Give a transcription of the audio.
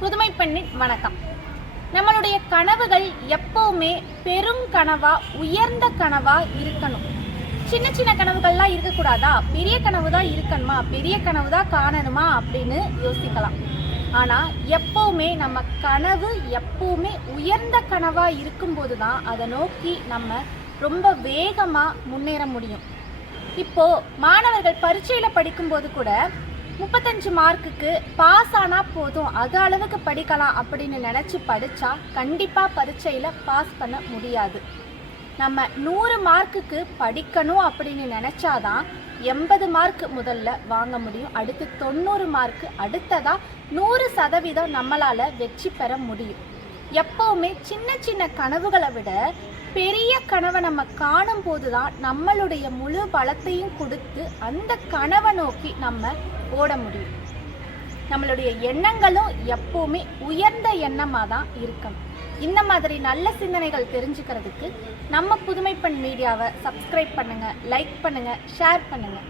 புதுமை பெண்ணின் வணக்கம். நம்மளுடைய கனவுகள் எப்பவுமே பெரும் கனவா உயர்ந்த கனவா இருக்கணும். சின்ன சின்ன கனவுகள்லாம் இருக்கக்கூடாதா? பெரிய கனவு தான் இருக்கணுமா? பெரிய கனவு தான் காணணுமா? அப்படின்னு யோசிக்கலாம். ஆனா எப்பவுமே நம்ம கனவு எப்பவுமே உயர்ந்த கனவா இருக்கும்போது தான் அதை நோக்கி நம்ம ரொம்ப வேகமா முன்னேற முடியும். இப்போ மாணவர்கள் பரீட்சையில படிக்கும்போது கூட முப்பத்தஞ்சு மார்க்குக்கு பாஸ் ஆனா போதும். அது அளவுக்கு படிக்கலாம் அப்படின்னு நினச்சி படித்தா கண்டிப்பாக பரீட்சையில் பாஸ் பண்ண முடியாது. நம்ம நூறு மார்க்குக்கு படிக்கணும் அப்படின்னு நினச்சாதான் எண்பது மார்க் முதல்ல வாங்க முடியும். அடுத்து தொண்ணூறு மார்க் அடுத்ததாக நூறு சதவீதம் நம்மளால் வெற்றி பெற முடியும். எப்பவுமே சின்ன சின்ன கனவுகளை விட பெரிய கனவை நம்ம காணும் போது தான் நம்மளுடைய முழு பலத்தையும் கொடுத்து அந்த கனவை நோக்கி நம்ம ஓட முடியும். நம்மளுடைய எண்ணங்களும் எப்பவுமே உயர்ந்த எண்ணமாக தான் இருக்கணும். இந்த மாதிரி நல்ல சிந்தனைகள் தெரிஞ்சுக்கிறதுக்கு நம்ம புதுமைப்பெண் மீடியாவை சப்ஸ்கிரைப் பண்ணுங்கள் லைக் பண்ணுங்கள் ஷேர் பண்ணுங்கள்